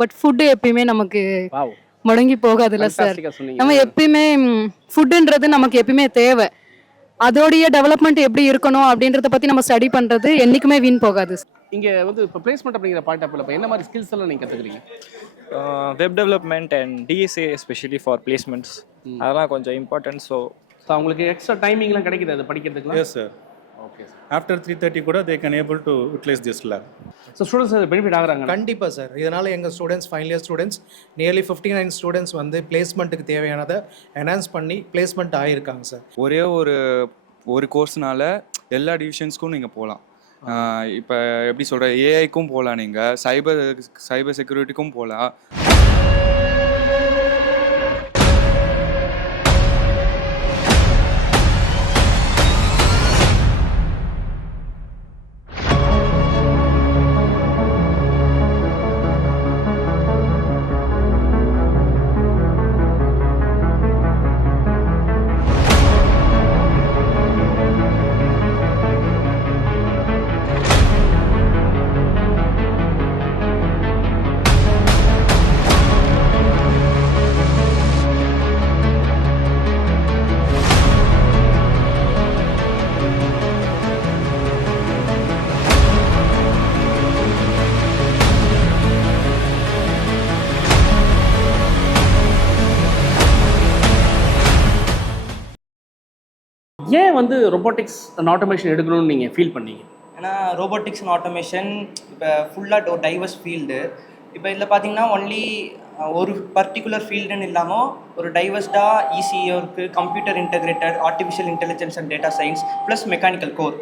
But food எப்பயுமே நமக்கு wow முடங்கி போகாதுல்ல சார். ஃபண்டாஸ்டிக்கா சொன்னீங்க. நம்ம எப்பயுமே ஃபுட்டுன்றது நமக்கு எப்பயுமே தேவை. அதோடைய டெவலப்மெண்ட் எப்படி இருக்கணும் அப்படின்றத பத்தி நம்ம ஸ்டடி பண்றது என்னைக்குமே வீண் போகாது. இங்க வந்து இப்போ பிளேஸ்மெண்ட் அப்படிங்கிற பாயிண்ட் ஆஃப் இப்போ என்ன மாதிரி ஸ்கில்ஸ் எல்லாம் நீங்க கத்துக்கிறீங்க? Web development and DSA especially for placements அதெல்லாம் கொஞ்சம் இம்பார்ட்டன்ட். ஸோ அவங்களுக்கு எக்ஸ்ட்ரா டைமிங்லாம் கிடைக்குது அது படிக்கிறதுக்குலாம்? Yes, sir. Okay sir. After 3:30 கூட they can able to utilize this lab. So students benefit ஆகுறாங்க. கண்டிப்பாக சார். இதனால் எங்கள் students final year students nearly 59 students வந்து பிளேஸ்மெண்ட்டுக்கு தேவையானதை என்ஹான்ஸ் பண்ணி பிளேஸ்மெண்ட் ஆகியிருக்காங்க சார். ஒரே ஒரு கோர்ஸ்னால எல்லா டிவிஷன்ஸ்க்கும் நீங்கள் போகலாம். இப்போ எப்படி சொல்கிற, ஏஐக்கும் போகலாம், நீங்கள் சைபர் செக்யூரிட்டிக்கும் போகலாம். ஏன் வந்து ரொபோட்டிக்ஸ் அண்ட் ஆட்டோமேஷன் எடுக்கணும்னு நீங்கள் ஃபீல் பண்ணீங்க? ஏன்னா ரோபோட்டிக்ஸ் அண்ட் ஆட்டோமேஷன் இப்போ ஃபுல்லாக ஒரு டைவர்ஸ் ஃபீல்டு. இப்போ இதில் பார்த்தீங்கன்னா ஒன்லி ஒரு பர்டிகுலர் ஃபீல்டுன்னு இல்லாமல் ஒரு டைவர்ஸ்டாக ஈஸியோ இருக்குது, computer integrated, artificial intelligence and data science plus mechanical core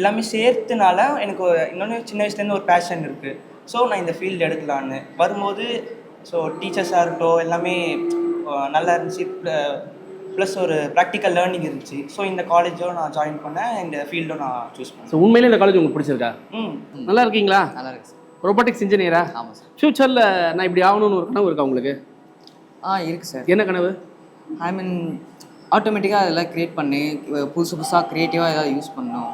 எல்லாமே சேர்த்துனால எனக்கு இன்னொன்று சின்ன வயசுலேருந்து ஒரு பேஷன் இருக்குது. ஸோ நான் இந்த ஃபீல்டு எடுக்கலான்னு வரும்போது ஸோ டீச்சர்ஸாக இருக்கட்டும் எல்லாமே நல்லா இருந்துச்சு. ப்ளஸ் ஒரு ப்ராக்டிக்கல் லேர்னிங் இருந்துச்சு. ஸோ இந்த காலேஜும் நான் ஜாயின் பண்ணேன், இந்த ஃபீல்டும் நான் சூஸ் பண்ணேன். ஸோ உண்மையிலே இந்த காலேஜ் உங்களுக்கு பிடிச்சிருக்கா? நல்லா இருக்கீங்களா? நல்லா இருக்கு சார். ரொபோட்டிக்ஸ் இன்ஜினியரா? ஆமாம் சார். ஃப்யூச்சரில் நான் இப்படி ஆகணும்னு ஒரு கனவு இருக்கா உங்களுக்கு? இருக்குது சார். என்ன கனவு? ஐ மீன் ஆட்டோமேட்டிக்காக அதெல்லாம் க்ரியேட் பண்ணி புதுசாக க்ரியேட்டிவாக ஏதாவது யூஸ் பண்ணணும்,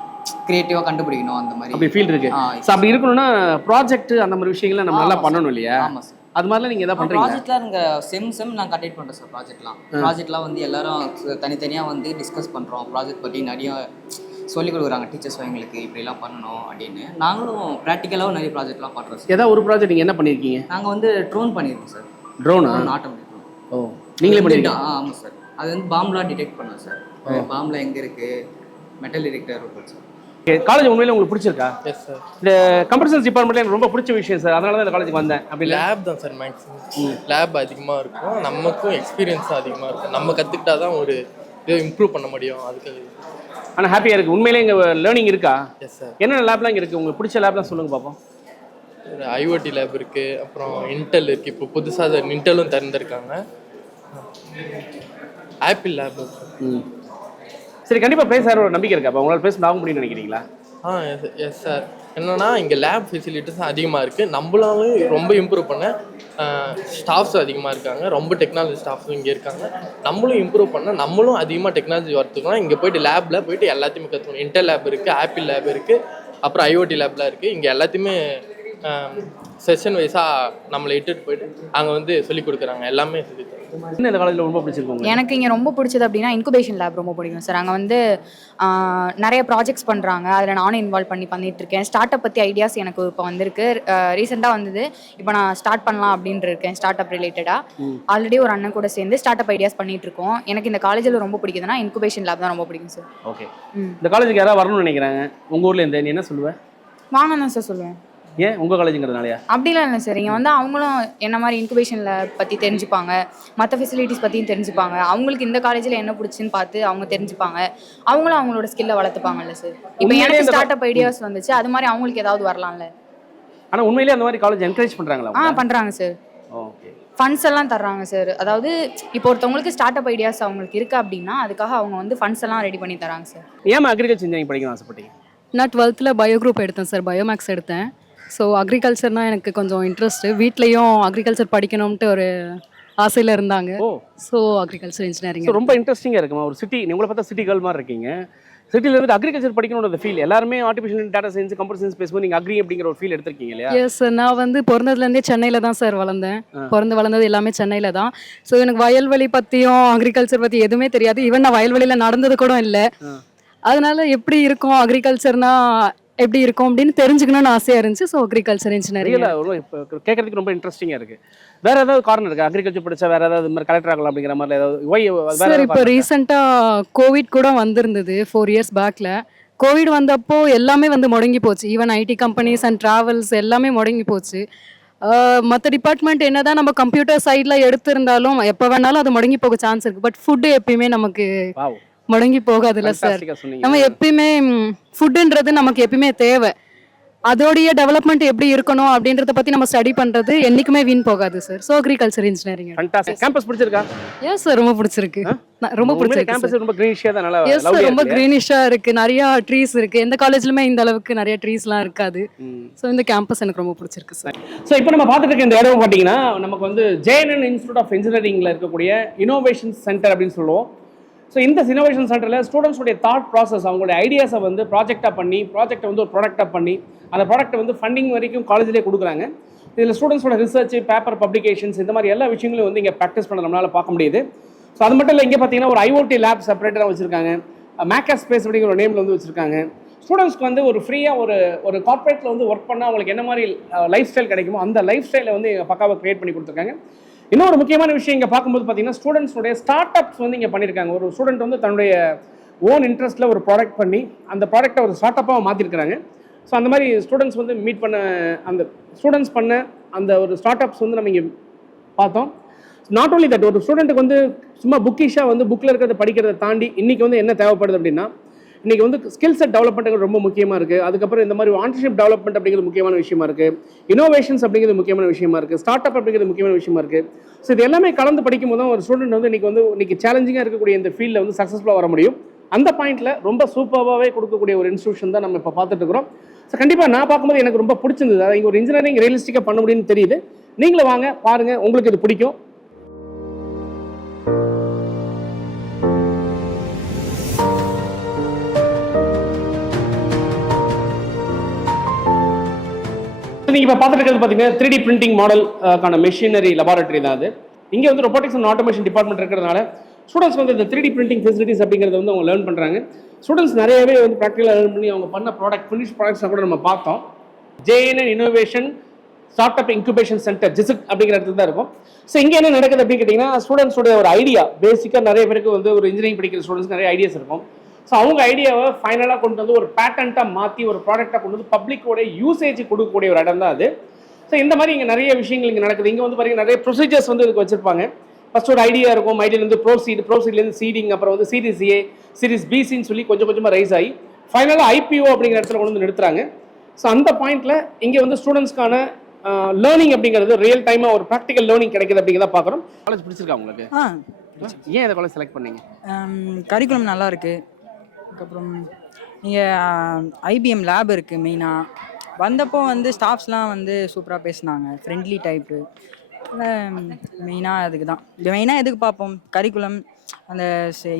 க்ரியேட்டிவாக கண்டுபிடிக்கணும், அந்த மாதிரி அப்படி ஃபீல்டு இருக்கு. ஸோ அப்படி இருக்கணும்னா ப்ராஜெக்ட் அந்த மாதிரி விஷயங்களை நம்ம நல்லா பண்ணணும் இல்லையா? ஆமாம் சார். அது மாதிரிலாம் நீங்கள் எதாவது பண்ணுறீங்க? ப்ராஜெக்ட்லாம் நீங்கள் செம் நான் கண்டக்ட் பண்ணுறேன் சார். ப்ராஜெக்ட்லாம் வந்து எல்லாரும் தனித்தனியாக வந்து டிஸ்கஸ் பண்ணுறோம். ப்ராஜெக்ட் பற்றி நிறைய சொல்லிக் கொடுக்குறாங்க டீச்சர்ஸ் எங்களுக்கு இப்படிலாம் பண்ணணும் அப்படின்னு. நாங்களும் ப்ராக்டிக்கலாகவும் நிறைய ப்ராஜெக்ட்லாம் பண்ணுறோம் சார். ஏதாவது ஒரு ப்ராஜெக்ட் நீங்கள் என்ன பண்ணியிருக்கீங்க? நாங்கள் வந்து ட்ரோன் பண்ணியிருக்கோம் சார். ட்ரோனா? Automatic drone. ஓ, நீங்களே பண்ணிருக்கீங்க? ஆமாம் சார். அது வந்து பாம்லாம் டிடெக்ட் பண்ணோம் சார். பாம்பில் எங்கே இருக்குது, மெட்டல் டிடெக்டர் இருக்கும் சார். காலேஜ் உண்மையிலே உங்களுக்கு பிடிச்சிருக்கா? Yes sir. இந்த கம்ப்யூட்டர் சயின்ஸ் டிபார்ட்மெண்ட்ல எனக்கு ரொம்ப பிடிச்ச விஷயம் சார். அதனால தான் இந்த காலேஜுக்கு வந்தேன். அப்படி லேப் தான் சார் மேக்ஸிமம். லேப் அதிகமாக இருக்கும், நமக்கும் எக்ஸ்பீரியன்ஸ் அதிகமாக இருக்கும். நம்ம கற்றுக்கிட்டா தான் ஒரு இதை இம்ப்ரூவ் பண்ண முடியும். அதுக்கு ஆனால் ஹாப்பியாக இருக்குது. உண்மையிலே இங்கே லேர்னிங் இருக்கா? Yes sir. என்னென்ன லேப்லாம் இங்கே இருக்குது? உங்களுக்கு பிடிச்ச லேப்லாம் சொல்லுங்கள் பார்ப்போம். ஒரு ஐஓடி லேப் இருக்குது, அப்புறம் இன்டெல் இருக்குது. இப்போ புதுசாக இன்டெலும் திறந்துருக்காங்க. ஆப்பிள் லேப் இருக்குது. சரி, கண்டிப்பாக பேச ஒரு நம்பிக்கை இருக்கா? அப்போ உங்களால் பேச ஆக முடியும்னு நினைக்கிறீங்களா? Yes sir. என்னன்னா இங்கே லேப் ஃபெசிலிட்டிஸ் அதிகமாக இருக்குது. நம்மளாலும் ரொம்ப இம்ப்ரூவ் பண்ண ஸ்டாஃப்ஸும் அதிகமாக இருக்காங்க. ரொம்ப டெக்னாலஜி ஸ்டாஃப்ஸும் இங்கே இருக்காங்க. நம்மளும் இம்ப்ரூவ் பண்ண நம்மளும் அதிகமாக டெக்னாலஜி வரத்துக்கணும். இங்கே போய்ட்டு லேபில் போய்ட்டு எல்லாத்தையுமே கற்றுக்கணும். இன்டெல் லேப் இருக்குது, ஆப்பிள் லேப் இருக்குது, அப்புறம் ஐஓடி லேப்லாம் இருக்குது. இங்கே எல்லாத்தையுமே செஷன் வைஸாக நம்மளை இட்டுட்டு போயிட்டு அங்கே வந்து சொல்லிக் கொடுக்குறாங்க. எல்லாமே சொல்லி என்ன இந்த காலேஜில் ரொம்ப பிடிச்சிருக்கோங்க? எனக்கு இங்கே ரொம்ப பிடிச்சது அப்படின்னா இன்குபேஷன் லேப் ரொம்ப பிடிக்கும் சார். அங்கே வந்து நிறைய ப்ராஜெக்ட்ஸ் பண்ணுறாங்க. அதில் நானும் இன்வால்வ் பண்ணிகிட்ருக்கேன். ஸ்டார்ட் அப் பற்றி ஐடியாஸ் எனக்கு இப்போ வந்திருக்கு. ரீசெண்டாக வந்தது. இப்போ நான் ஸ்டார்ட் பண்ணலாம் அப்படின்ட்டு இருக்கேன். ஸ்டார்ட் அப் ரிலேட்டடாக ஆல்ரெடி ஒரு அண்ணன் கூட சேர்ந்து ஸ்டார்ட் அப் ஐடியாஸ் பண்ணிகிட்ருக்கோம். எனக்கு இந்த காலேஜில் ரொம்ப பிடிக்குதுன்னா இன்குபேஷன் லேப் தான் ரொம்ப பிடிக்கும் சார். ஓகே. இந்த காலேஜுக்கு யாராவது வரணும்னு நினைக்கிறாங்க உங்கள் ஊரில் இருந்து, நீ என்ன சொல்லுவேன்? வாங்க தான் சார் சொல்லுவேன். ஏன் உங்கள் காலேஜுங்கிறதுனாலயா? அப்படிலாம் இல்லை சார். இங்கே வந்து அவங்களும் என்ன மாதிரி இன்குபேஷனில் பற்றி தெரிஞ்சுப்பாங்க, மற்ற ஃபெசிலிட்டிஸ் பற்றியும் தெரிஞ்சுப்பாங்க. அவங்களுக்கு இந்த காலேஜில் என்ன பிடிச்சின்னு பார்த்து அவங்க தெரிஞ்சுப்பாங்க. அவங்களும் அவங்களோட ஸ்கில்லை வளர்த்துப்பாங்கல்ல சார். இப்போ எனக்கு ஸ்டார்ட் அப் ஐடியாஸ் வந்துச்சு, அது மாதிரி அவங்களுக்கு ஏதாவது வரலாம்ல. ஆனால் உண்மையிலேயே அந்த மாதிரி காலேஜ் என்கரேஜ் பண்ணுறாங்களா? பண்ணுறாங்க சார். ஓகே. ஃபண்ட்ஸ் எல்லாம் தர்றாங்க சார். அதாவது இப்போ ஒருத்தவங்களுக்கு ஸ்டார்ட் அப் ஐடியாஸ் அவங்களுக்கு இருக்குது அப்படின்னா அதுக்காக அவங்க வந்து ஃபண்ட்ஸ் எல்லாம் ரெடி பண்ணி தராங்க சார். ஏன் அக்ரிகல்ச்சர் இன்ஜினியரிங் படிக்கணும் ஆசைப்பட்டீங்க? நான் 12th பயோ குரூப் எடுத்தேன் சார். பயோமேக்ஸ் எடுத்தேன். ஸோ அக்ரிகல்ச்சர்னால் எனக்கு கொஞ்சம் இன்ட்ரெஸ்ட்டு. வீட்லேயும் அக்ரிகல்ச்சர் படிக்கணும்ன்ட்டு ஒரு ஆசையில் இருந்தாங்க. ஸோ அக்ரிகல்ச்சர் இன்ஜினியரிங் ரொம்ப இன்ட்ரெஸ்டிங்காக இருக்குமா? ஒரு சிட்டி, உங்களை பார்த்தா சிட்டி கேர்ள் மாதிரி இருக்கீங்க. சிட்டியில் இருந்து அக்ரிகல்ச்சர் படிக்கணுன்ற ஃபீல் எல்லாருமே artificial data science computer science பேசும்போது நீங்கள் அக்ரி அப்படிங்கிற ஒரு ஃபீல் எடுத்திருக்கீங்க இல்லையா? எஸ் சார், நான் வந்து பிறந்ததுலேருந்தே சென்னையில் தான் சார் வளர்ந்தேன். பிறந்து வளர்ந்தது எல்லாமே சென்னையில் தான். ஸோ எனக்கு வயல்வெளி பற்றியும் அக்ரிகல்ச்சர் பற்றி எதுவுமே தெரியாது. ஈவன் நான் வயல்வெளியில் நடந்தது கூட இல்லை. அதனால எப்படி இருக்கும் அக்ரிகல்ச்சர்னா எப்படி இருக்கும் அப்படின்னு தெரிஞ்சுக்கணும்னு ஆசையாக இருந்துச்சு. ஸோ அக்ரிகல்ச்சர் இன்ஜினியரிங் கேட்கறதுக்கு ரொம்ப இன்ட்ரெஸ்டிங்காக இருக்குது. வேற ஏதாவது காரணம் இருக்குது அக்ரிகல்ச்சர் படித்தா வேற ஏதாவது மாதிரி கலெக்டர் ஆகலாம் அப்படிங்கிற மாதிரி ஏதாவது? சார் இப்போ ரீசெண்டாக கோவிட் கூட வந்திருந்தது 4 இயர்ஸ் பேக்கில். கோவிட் வந்தப்போ எல்லாமே வந்து முடங்கி போச்சு. Even IT companies and travels எல்லாமே முடங்கி போச்சு. மற்ற டிபார்ட்மெண்ட் என்ன தான் நம்ம கம்ப்யூட்டர் சைடில் எடுத்திருந்தாலும் எப்போ வேணாலும் அது முடங்கி போக சான்ஸ் இருக்குது. பட் ஃபுட்டு எப்பயுமே நமக்கு முடங்கி போகாதுல்ல சார். நம்ம எப்பயுமே ஃபுட்டுன்றது நமக்கு எப்பயுமே தேவை. அதோடைய டெவலப்மெண்ட் எப்படி இருக்கணும் அப்படின்றத பற்றி நம்ம ஸ்டடி பண்ணுறது என்றைக்குமே வீண் போகாது sir. So agriculture engineering. Fantastic. Campus பிடிச்சிருக்கா? ஏன் சார் ரொம்ப பிடிச்சிருக்கு. ரொம்ப பிடிச்சிருக்கு. கேம்பஸ் ரொம்ப கிரீனிஷியா தான். நல்லா எஸ் சார், ரொம்ப கிரீனிஷாக இருக்குது. நிறையா ட்ரீஸ் இருக்குது. எந்த காலேஜ்லுமே இந்த அளவுக்கு நிறைய ட்ரீஸ்லாம் இருக்காது. ஸோ இந்த கேம்பஸ் எனக்கு ரொம்ப பிடிச்சிருக்கு சார். ஸோ இப்போ நம்ம பார்த்துட்டு இருக்க இந்த இடம் பார்த்தீங்கன்னா நமக்கு வந்து JNN இன்ஸ்டியூட் ஆஃப் இன்ஜினியரிங்கில் இருக்கக்கூடிய இனோவேஷன் சென்டர் அப்படின்னு சொல்லுவோம். ஸோ இந்த இனோவேஷன் சென்டரில் ஸ்டூடெண்ட்ஸுடைய தாட் ப்ராசஸ், அவங்களுடைய ஐடியாஸை வந்து ப்ராஜெக்டாக பண்ணி, ப்ராஜெக்டை வந்து ஒரு ப்ராடக்டாக பண்ணி, அந்த ப்ராடக்ட்டை வந்து ஃபண்டிங் வரைக்கும் காலேஜ்லேயே கொடுக்குறாங்க. இதில் ஸ்டூடெண்ட்ஸோட ரிசர்ச், பேப்பர் பப்ளிகேஷன்ஸ், இந்த மாதிரி எல்லா விஷயங்களையும் வந்து இங்கே ப்ராக்டிஸ் பண்ண நம்மளால் பார்க்க முடியுது. ஸோ அது மட்டும் இல்லை, இங்கே பார்த்தீங்கன்னா ஒரு IoT லேப் செப்பரேட்டராக வச்சுருக்காங்க. மேக்கர் ஸ்பேஸ் அப்படிங்கிற ஒரு நேமில் வந்து வச்சுருக்காங்க. ஸ்டூடெண்ட்ஸ்க்கு வந்து ஒரு ஃப்ரீயாக ஒரு கார்ப்பரேட்டில் வந்து ஒர்க் பண்ணால் அவங்களுக்கு என்ன மாதிரி லைஃப் ஸ்டைல் கிடைக்குமோ அந்த லைஃப் ஸ்டைலை வந்து பக்காவாக க்ரியேட் பண்ணி கொடுத்துருக்காங்க. இன்னொரு முக்கியமான விஷயம் இங்கே பார்க்கும்போது பார்த்தீங்கன்னா ஸ்டூடெண்ட்ஸுடைய ஸ்டார்ட் அப்ஸ் வந்து இங்கே பண்ணியிருக்காங்க. ஒரு ஸ்டூடெண்ட் வந்து தன்னுடைய ஓன் இன்ட்ரெஸ்ட்டில் ஒரு ப்ராடக்ட் பண்ணி அந்த ப்ராடக்ட்டை ஒரு ஸ்டார்ட் அப்பாக மாற்றிருக்கிறாங்க. ஸோ அந்த மாதிரி ஸ்டூடெண்ட்ஸ் வந்து மீட் பண்ண அந்த ஸ்டூடெண்ட்ஸ் பண்ண அந்த ஒரு ஸ்டார்ட் அப்ஸ் வந்து நம்ம இங்கே பார்த்தோம். நாட் ஓன்லி தட், ஒரு ஸ்டூடெண்ட்டுக்கு வந்து சும்மா புக்கிஷாக வந்து புக்கில் இருக்கிறத படிக்கிறத தாண்டி இன்றைக்கி வந்து என்ன தேவைப்படுது அப்படின்னா, இன்றைக்கி வந்து ஸ்கில் செட் டெவலப்மெண்ட்டுகள் ரொம்ப முக்கியமாக இருக்குது. அதுக்கப்புறம் இந்த மாதிரி ஆண்டர்ஷிப் டெவலப்மெண்ட் அப்படிங்கிறது முக்கியமான விஷயமா இருக்குது. இனோவேஷன்ஸ் அப்படிங்கிறது முக்கியமான விஷயமா இருக்குது. ஸ்டார்ட் அப் அப்படிங்கிறது முக்கியமான விஷயமா இருக்குது. ஸோ இது எல்லாமே கலந்து படிக்கும் போது தான் ஒரு ஸ்டூடெண்ட் வந்து இன்றைக்கி சேலஞ்சிங்காக இருக்கக்கூடிய இந்த ஃபீல்டில் வந்து சக்ஸஸ்ஃபுல்லாக வர முடியும். அந்த பாயிண்ட்டில் ரொம்ப சூப்பராகவே கொடுக்கக்கூடிய ஒரு இன்ஸ்டியூஷன் தான் நம்ம இப்போ பார்த்துட்டு இருக்கிறோம். ஸோ கண்டிப்பாக நான் பார்க்கும்போது எனக்கு ரொம்ப பிடிச்சிருந்தது. அதை இங்கே ஒரு இன்ஜினியரிங் ரியலிஸ்டிக்காக பண்ண முடியும்னு தெரியுது. நீங்களும் வாங்க பாருங்கள், உங்களுக்கு இது பிடிக்கும். நீங்கள் இப்போ பார்த்துட்டு இருக்கிறது பார்த்தீங்கன்னா 3D பிரிண்டிங் மாடலுக்கான மெஷினரி லெபார்ட்டரி தான் அது. இங்கே வந்து ரொபோட்டிக்ஸ் அண்ட் ஆட்டோமேஷன் டிபார்ட்மெண்ட் இருக்கிறதுனால ஸ்டூடெண்ட்ஸ் வந்து இந்த 3D பிரிண்டிங் ஃபெசிலிட்டிஸ் அப்படிங்கிறத வந்து அவங்க லேர்ன் பண்ணுறாங்க. ஸ்டூடெண்ட்ஸ் நிறையவே வந்து ப்ராக்டிக்கலாக லேர்ன் பண்ணி அவங்க பண்ண ஃபினிஷ் ப்ராடக்ட்ஸை கூட நம்ம பார்த்தோம். JNN innovation start up incubation centre JISC அப்படிங்கிற இடத்துல தான் இருக்கும். ஸோ இங்கே என்ன நடக்குது அப்படின்னு கேட்டிங்கன்னா, ஸ்டூடெண்ட்ஸோட ஒரு ஐடியா பேசிக்காக நிறைய பேருக்கு வந்து ஒரு இன்ஜினியரிங் படிக்கிற ஸ்டூடெண்ட்ஸ் நிறைய ஐடியாஸ் இருக்கும். ஸோ அவங்க ஐடியாவை ஃபைனலாக கொண்டு வந்து ஒரு பேட்டன்ட்டாக மாற்றி ஒரு ப்ராடக்டாக கொண்டு வந்து பப்ளிக்கோட யூசேஜ் கொடுக்கக்கூடிய ஒரு இடம் தான் அது. ஸோ இந்த மாதிரி இங்கே நிறைய விஷயங்கள் இங்கே நடக்குது. இங்கே வந்து பார்த்தீங்கன்னா நிறைய ப்ரொசீஜர்ஸ் வந்து இதுக்கு வச்சிருப்பாங்க. ஃபர்ஸ்ட் ஒரு ஐடியா இருக்கும், ஐடியாலேருந்து ப்ரோசீட்லேருந்து சீடிங், அப்புறம் வந்து சீரிஸ் A, சீரிஸ் பிசின்னு சொல்லி கொஞ்சம் கொஞ்சமாக ரைஸ் ஆகி ஃபைனலாக IPO அப்படிங்கிற இடத்துல கொண்டு வந்து நிறுத்துறாங்க. ஸோ அந்த பாயிண்ட்டில் இங்கே வந்து ஸ்டூடெண்ட்ஸ்க்கான லேர்னிங் அப்படிங்கிறது ரியல் டைமாக ஒரு ப்ராக்டிக்கல் லேர்னிங் கிடைக்குது அப்படிங்கிறத பார்க்குறோம். காலேஜ் பிடிச்சிருக்கா உங்களுக்கு? ஏன் இந்த காலேஜ் செலக்ட் பண்ணீங்க? கரிக்குலம் நல்லா இருக்குது. அதுக்கப்புறம் இங்கே IBM லேப் இருக்குது. மெயினாக வந்தப்போ வந்து ஸ்டாஃப்ஸ்லாம் வந்து சூப்பராக பேசினாங்க, ஃப்ரெண்ட்லி டைப்பு. மெயினாக அதுக்கு தான் மெயினாக எதுக்கு பார்ப்போம், கரிக்குலம் அந்த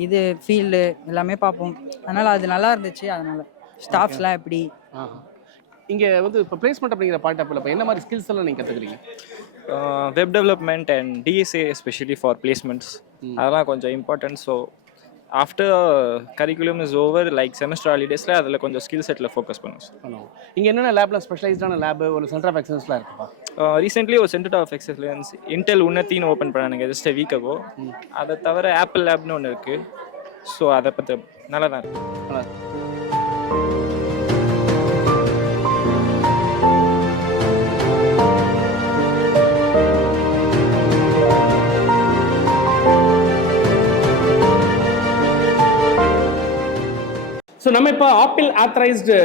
இது ஃபீல்டு எல்லாமே பார்ப்போம். அதனால் அது நல்லா இருந்துச்சு. அதனால் ஸ்டாஃப்ஸ்லாம் எப்படி இங்கே வந்து இப்போ பிளேஸ்மெண்ட் அப்படிங்கிற பாயிண்ட் ஆஃப் இப்போ என்ன மாதிரி ஸ்கில்ஸ் எல்லாம் நீங்கள் கற்றுக்குறீங்க? Web development and DSA especially for placements அதெல்லாம் கொஞ்சம் important. So after curriculum is over like semester ஹாலிடேஸில் அதில் கொஞ்சம் ஸ்கில் செட்டில் ஃபோக்கஸ் பண்ணுவோம். இங்கே என்னென்ன லேப்ல ஸ்பெஷலைஸ்டான லேப் ஒரு சென்டர் ஆஃப் எக்ஸலன்ஸ்லாம் இருக்குப்பா? ரீசென்ட்லி ஒரு சென்டர் ஆஃப் எக்ஸலன்ஸ் இன்டெல் உன்னத்தின்னு ஓப்பன் பண்ணானுங்க ஜஸ்ட் வீக் அகோ. அதை தவிர ஆப்பிள் லேப்னு ஒன்று இருக்குது. ஸோ அதை பற்றி நல்லா தான் இருக்குது. ஸோ நம்ம இப்போ Apple authorised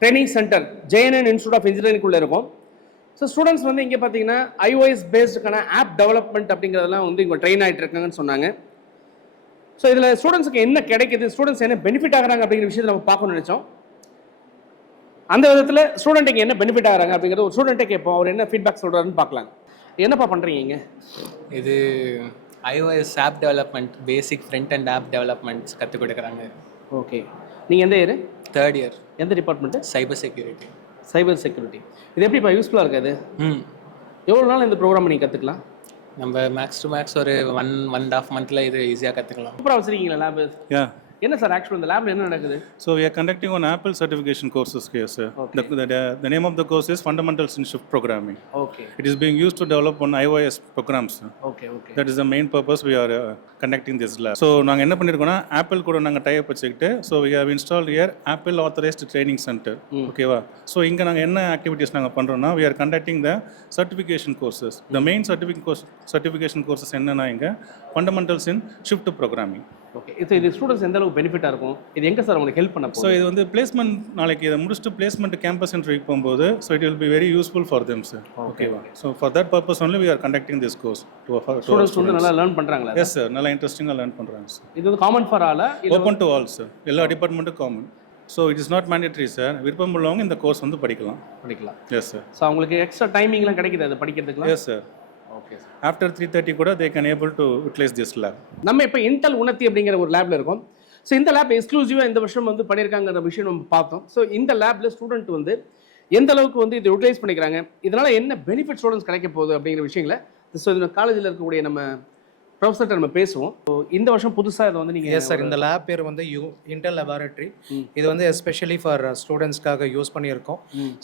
training centre JNN institute of இன்ஜினியரிங்குள்ளே இருக்கும். ஸோ ஸ்டூடெண்ட்ஸ் வந்து இங்கே பார்த்தீங்கன்னா iOS பேஸ்டுக்கான ஆப் டெவலப்மெண்ட் அப்படிங்கிறதெல்லாம் வந்து இங்கே ட்ரெயின் ஆகிட்டு இருக்காங்கன்னு சொன்னாங்க. ஸோ இதில் ஸ்டூடெண்ட்ஸுக்கு என்ன கிடைக்குது, ஸ்டூடெண்ட்ஸ் என்ன பெனிஃபிட் ஆகிறாங்க அப்படிங்கிற விஷயத்தை நம்ம பார்க்கணும்னு நினச்சோம். அந்த விதத்தில் ஸ்டூடெண்ட் இங்கே என்ன பெனிஃபிட் ஆகிறாங்க அப்படிங்கிறது ஒரு ஸ்டூடெண்ட்டே கேட்போம். அவர் என்ன ஃபீட்பேக் சொல்கிறாருன்னு பார்க்கலாம். என்னப்பா பண்ணுறீங்க இங்கே? இது iOS app development, basic front and app developments கற்றுக் கொடுக்குறாங்க. ஓகே. நீங்கள் எந்த இயர்? Third year. எந்த department? Cyber security. Cyber security. இது எப்படிப்பா யூஸ்ஃபுல்லாக இருக்காது? எவ்வளோ நாள் இந்த ப்ரோக்ராம் நீங்கள் கற்றுக்கலாம்? நம்ம மேக்ஸ் டு மேக்ஸ் ஒரு 1.5 மந்த்தில் இது ஈஸியாக கற்றுக்கலாம். சூப்பராக வச்சுருக்கீங்களா லேபு? Yeah. என்ன சார் ஆக்சுவல் இந்த லேபில் என்ன நடக்குது? So we are conducting on Apple certification courses here, sir. The name of the course is Fundamentals in Shift Programming. Okay. It is being used to develop on iOS programs, sir. Okay, okay. That is the main purpose we are conducting this lab. So நாங்கள் என்ன பண்ணியிருக்கோம்னா apple கூட நாங்கள் type வச்சுக்கிட்டு so we have installed here Apple Authorized Training Center. ஓகேவா? So இங்கே நாங்கள் என்ன activities நாங்கள் பண்ணுறோம்னா we are conducting the certification courses. The main certification courses என்னன்னா இங்கே Fundamentals in Shift Programming. Okay. இது ஸ்டூடெண்ட்ஸ் எந்த அளவுக்கு பெனிஃபிட்டாக இருக்கும்? இது எங்கே சார் உங்களுக்கு ஹெல்ப் பண்ண போகுது? ஸோ இது வந்து பிளேஸ்மெண்ட் நாளைக்கு இதை முடிச்சுட்டு பிளேஸ்மெண்ட் கேம்பஸ் இன்டர்வியூ போகும்போது so it will be very useful for them sir. ஓகேவா? So for that purpose only we are conducting this course to students வந்து நல்லா லேர்ன் பண்ணுறாங்களா? எஸ் சார், நல்லா இன்ட்ரெஸ்டிங்காக லேர்ன் பண்ணுறாங்க சார். இது வந்து common for all? Open to all sir, எல்லா டிபார்ட்மெண்ட்டும் common. So it is not mandatory sir. விருப்பம் உள்ளவங்க இந்த கோர்ஸ் வந்து படிக்கலாம். Yes sir. ஸோ அவங்களுக்கு எக்ஸ்ட்ரா டைமிங்லாம் கிடைக்குது அது படிக்கிறதுக்குலாம்? Yes sir. Okay sir. After 3:30 கூட they can able to utilise this lab. நம்ம இப்போ இன்டெல் உணர்த்தி அப்படிங்கிற ஒரு லேபில் இருக்கோம். ஸோ இந்த லேப் எக்ஸ்க்ளூசிவாக இந்த வருஷம் வந்து பண்ணியிருக்காங்கிற விஷயம் நம்ம பார்த்தோம். ஸோ இந்த லேபில் ஸ்டூடெண்ட் வந்து எந்த அளவுக்கு வந்து இதை யூட்டிலைஸ் பண்ணிக்கிறாங்க, இதனால் என்ன பெனிஃபிட் ஸ்டூடெண்ட்ஸ் கிடைக்க போகுது அப்படிங்கிற விஷயங்களை ஸோ இந்த காலேஜில் இருக்கக்கூடிய நம்ம ப்ரொஃபஸர்கிட்ட நம்ம பேசுவோம். ஸோ இந்த வருஷம் புதுசாக இதை வந்து நீங்கள் எஸ் சார், இந்த லேப் பேர் வந்து இன்டெல் லெபார்டரி. இது வந்து எஸ்பெஷலி ஃபார் ஸ்டூடெண்ட்ஸ்க்காக யூஸ் பண்ணியிருக்கோம்.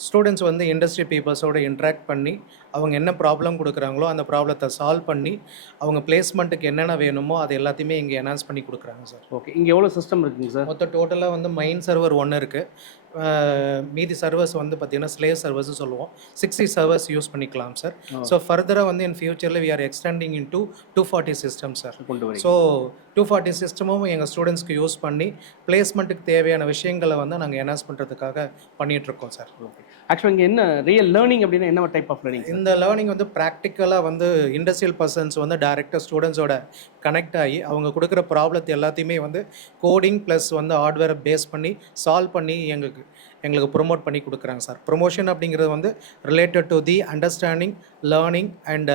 ஸ்டூடெண்ட்ஸ் வந்து இண்டஸ்ட்ரி பீப்புள்ஸோட இன்ட்ராக்ட் பண்ணி அவங்க என்ன ப்ராப்ளம் கொடுக்குறாங்களோ அந்த ப்ராப்ளத்தை சால்வ் பண்ணி அவங்க பிளேஸ்மெண்ட்டுக்கு என்னென்ன வேணுமோ அது எல்லாத்தையுமே இங்கே என்ஹான்ஸ் பண்ணி கொடுக்குறாங்க சார். ஓகே. இங்கே எவ்வளோ சிஸ்டம் இருக்குங்க சார்? மொத்தம் டோட்டலாக வந்து மெயின் சர்வர் 1 இருக்குது. மீதி சர்வர்ஸ் வந்து பார்த்தீங்கன்னா ஸ்லேவ் சர்வர்ஸ் சொல்லுவோம். 60 சர்வர்ஸ் யூஸ் பண்ணிக்கலாம் சார். ஸோ ஃபர்தராக வந்து இன் ஃபியூச்சரில் we are extending in 240 system sir. So 240 சிஸ்டமும் எங்கள் ஸ்டூடெண்ட்ஸ்க்கு யூஸ் பண்ணி பிளேஸ்மெண்ட்டுக்கு தேவையான விஷயங்களை வந்து நாங்கள் என்ஹான்ஸ் பண்ணுறதுக்காக பண்ணிகிட்ருக்கோம் சார். ஓகே. ஆக்சுவலாக இங்கே என்ன ரியல் லேர்னிங் அப்படின்னா என்ன டைப் ஆஃப் லேர்னிங்? இந்த லேர்னிங் வந்து ப்ராக்டிக்கலாக வந்து இண்டஸ்ட்ரியல் பர்சன்ஸ் வந்து டேரெக்டாக ஸ்டூடெண்ட்ஸோட கனெக்ட் ஆகி அவங்க கொடுக்குற ப்ராப்ளத்தை எல்லாத்தையுமே வந்து கோடிங் ப்ளஸ் வந்து ஹார்ட்வேரை பேஸ் பண்ணி சால்வ் பண்ணி எங்களுக்கு ப்ரொமோட் பண்ணி கொடுக்குறாங்க சார். ப்ரொமோஷன் அப்படிங்கிறது வந்து related to the understanding, learning and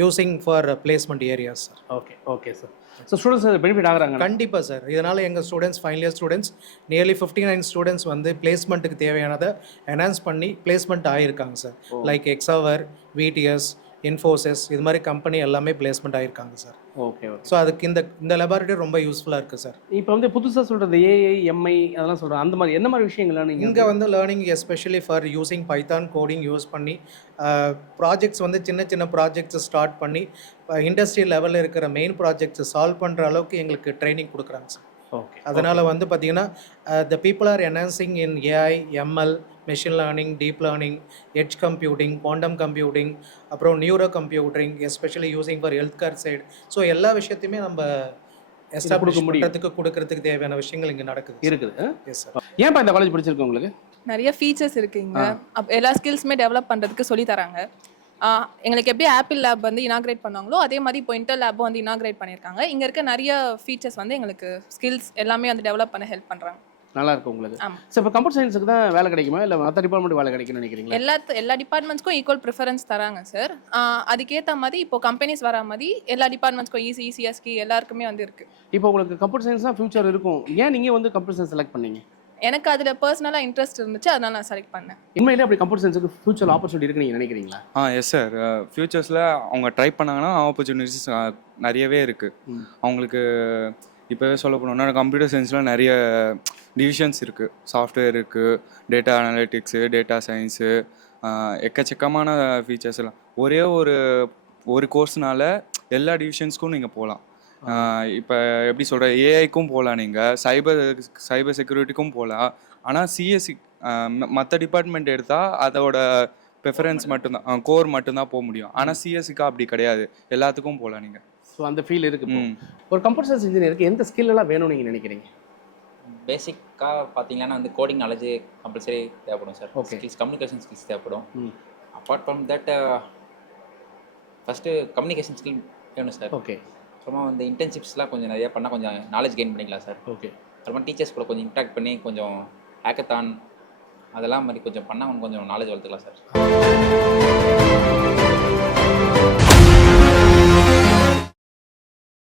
using for placement areas sir. Okay. Okay sir. So students benefit ஆகுறாங்க? கண்டிப்பாக சார். இதனால் எங்கள் students final year students nearly 59 students வந்து பிளேஸ்மெண்ட்டுக்கு தேவையானதை என்ஹான்ஸ் பண்ணி பிளேஸ்மெண்ட் ஆகியிருக்காங்க சார். லைக் எக்ஸாவர், விடிஎஸ், இன்ஃபோசிஸ் இது மாதிரி கம்பெனி எல்லாமே பிளேஸ்மெண்ட் ஆகியிருக்காங்க சார். ஓகே. ஓகே. ஸோ அதுக்கு இந்த லெபார்டரி ரொம்ப யூஸ்ஃபுல்லாக இருக்குது சார். இப்போ வந்து புதுசாக சொல்கிறது ஏஐ, எம்ஐ அதெல்லாம் சொல்கிறேன். அந்த மாதிரி என்ன மாதிரி விஷயங்கள் நீங்கள் இங்கே வந்து learning especially for using Python coding use பண்ணி ப்ராஜெக்ட்ஸ் வந்து சின்ன ப்ராஜெக்ட்ஸை ஸ்டார்ட் பண்ணி இண்டஸ்ட்ரி லெவலில் இருக்கிற மெயின் ப்ராஜெக்ட்ஸை சால்வ் பண்ணுற அளவுக்கு எங்களுக்கு ட்ரைனிங் கொடுக்குறாங்க சார். ஓகே. அதனால் வந்து பார்த்திங்கன்னா the people are enhancing in AI, ML, machine learning, deep learning, edge computing, quantum computing, அப்புறம் neuro computing especially using for health care side. So எல்லா விஷயத்தையுமே நம்ம எஸ்டாப்ளிஷ் பண்ணுறதுக்கு கொடுக்கறதுக்கு தேவையான விஷயங்கள் இங்கே இருக்குது. Yes sir. ஏன்ப்பா இந்த காலேஜ் பிடிச்சிருக்கு உங்களுக்கு? நிறைய ஃபீச்சர்ஸ் இருக்குங்க. எல்லா ஸ்கில்ஸுமே டெவலப் பண்ணுறதுக்கு சொல்லி தராங்க. எங்களுக்கு எப்படி ஆப்பிள் லேப் வந்து இனாக்ரேட் பண்ணாங்களோ அதே மாதிரி இப்போ இன்டெல் லேப்பும் வந்து இனாக்ரேட் பண்ணியிருக்காங்க. இங்கே இருக்க நிறைய ஃபீச்சர்ஸ் வந்து எங்களுக்கு ஸ்கில்ஸ் எல்லாமே வந்து டெவலப் பண்ண ஹெல்ப் பண்ணுறாங்க. நல்லா இருக்கும் உங்களுக்கு. ஸோ இப்போ கம்ப்யூட்டர் சயின்ஸுக்கு தான் வேலை கிடைக்குமா இல்லை மற்ற டிபார்ட்மெண்ட் வேலை கிடைக்கும்னு நினைக்கிறீங்களா? எல்லா டிபார்ட்மெண்ட்ஸ்க்கும் ஈக்குவல் ப்ரிஃபரன்ஸ் தராங்க சார். அதுக்கேற்ற மாதிரி இப்போ கம்பெனிஸ் வர மாதிரி எல்லா டிபார்ட்மெண்ட்ஸ்க்கும் இசிஎஸ்கி எல்லாருக்குமே வந்து இருக்குது. இப்போ உங்களுக்கு கம்ப்யூட்டர் சயின்ஸ் தான் ஃபியூச்சர் இருக்கும். ஏன் நீங்கள் வந்து கம்ப்யூட்டர் சயின்ஸ் செலக்ட் பண்ணீங்க? எனக்கு அதில் பர்சனலாக இன்ட்ரெஸ்ட் இருந்துச்சு, அதனால நான் செலக்ட் பண்ணேன். உண்மையிலே அப்படி கம்ப்யூட்டர் சயின்ஸுக்கு ஃபியூச்சர் ஆப்பர்ச்சுனிட்டி இருக்குன்னு நீங்கள் நினைக்கிறீங்களா? Yes sir. ஃபியூச்சர்ஸில் அவங்க ட்ரை பண்ணாங்கன்னா ஆப்பர்ச்சுனிட்டிஸ் நிறையவே இருக்குது அவங்களுக்கு. இப்போவே சொல்ல போனோம்னா கம்ப்யூட்டர் சயின்ஸில் நிறைய டிவிஷன்ஸ் இருக்குது. சாஃப்ட்வேர் இருக்குது, டேட்டா அனலிட்டிக்ஸு, டேட்டா சயின்ஸு, எக்கச்சக்கமான ஃபீச்சர்ஸ் எல்லாம் ஒரே ஒரு கோர்ஸ்னால எல்லா டிவிஷன்ஸ்க்கும் நீங்கள் போகலாம். இப்போ எப்படி சொல்கிற ஏஐக்கும் போகலாம், நீங்கள் சைபர் செக்யூரிட்டிக்கும் போகலாம். ஆனால் சிஎஸ்சி மற்ற டிபார்ட்மெண்ட் எடுத்தால் அதோட ப்ரிஃபரன்ஸ் மட்டும்தான், கோர் மட்டும்தான் போக முடியும். ஆனால் சிஎஸ்சிக்கு அப்படி கிடையாது, எல்லாத்துக்கும் போகலாம் நீங்கள். ஸோ அந்த ஃபீல் இருக்குது. ஒரு கம்ப்யூட்டர் சயின்ஸ் இன்ஜினியருக்கு எந்த ஸ்கில் எல்லாம் வேணும்னு நீங்கள் நினைக்கிறீங்க? பேசிக்காக பார்த்தீங்கன்னா வந்து கோடிங் நாலேஜ் கம்பல்சரி தேவைப்படும் sir. Okay. Skills, communication skills தேவைப்படும். Apart from that first communication skill வேணும் சார். ஓகே. அப்புறமா வந்து இன்டர்ன்ஷிப்ஸ்லாம் கொஞ்சம் நிறையா பண்ணால் கொஞ்சம் நாலேஜ் கெயின் பண்ணிக்கலாம் சார். ஓகே. அப்புறமா டீச்சர்ஸ் கூட கொஞ்சம் இன்ட்ராக்ட் பண்ணி கொஞ்சம் ஹேக்கத்தான் அதெல்லாம் மாதிரி கொஞ்சம் பண்ணால் கொஞ்சம் நாலேஜ் வளர்த்துக்கலாம் சார்.